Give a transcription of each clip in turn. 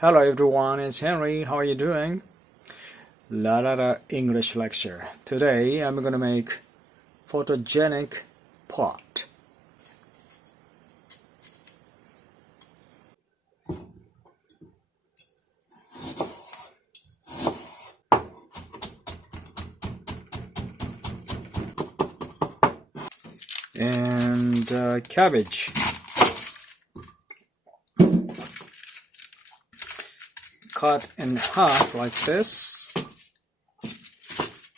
Hello everyone, it's Henry. How are you doing? La la la English lecture. Today I'm gonna make photogenic pot. And cabbage. Cut in half like this,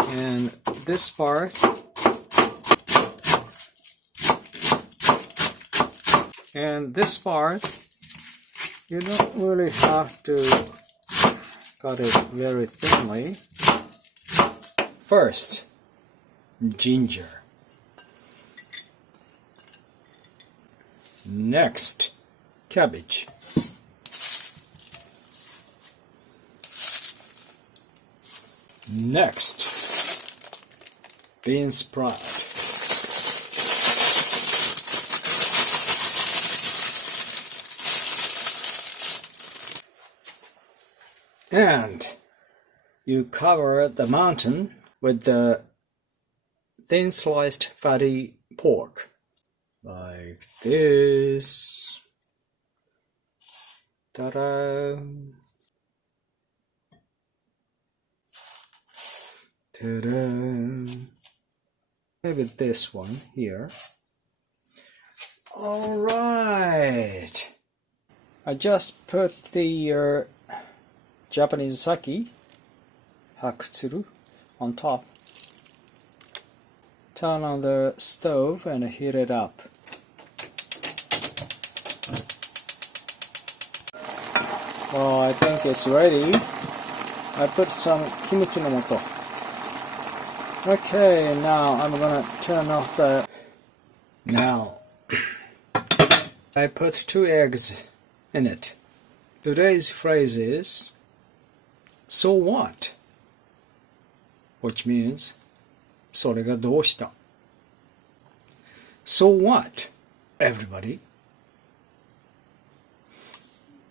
and this part you don't really have to cut it very thinly. First, ginger. Next, cabbage. Next, bean sprout. And you cover the mountain with the thin sliced fatty pork. Like this. Ta-da! Ta-da! Maybe this one here. All right. I just put the Japanese sake, hakutsuru, on top. Turn on the stove and heat it up. Well, I think it's ready. I put some kimichi no moto. Okay, now I'm gonna turn off the... Now, I put 2 eggs in it. Today's phrase is, so what? Which means, それがどうした? So what, everybody?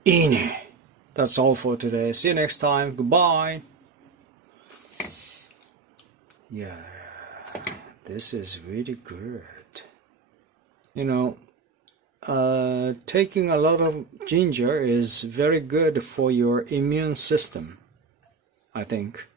いいね. That's all for today. See you next time. Goodbye. Yeah, this is really good. You know, taking a lot of ginger is very good for your immune system, I think.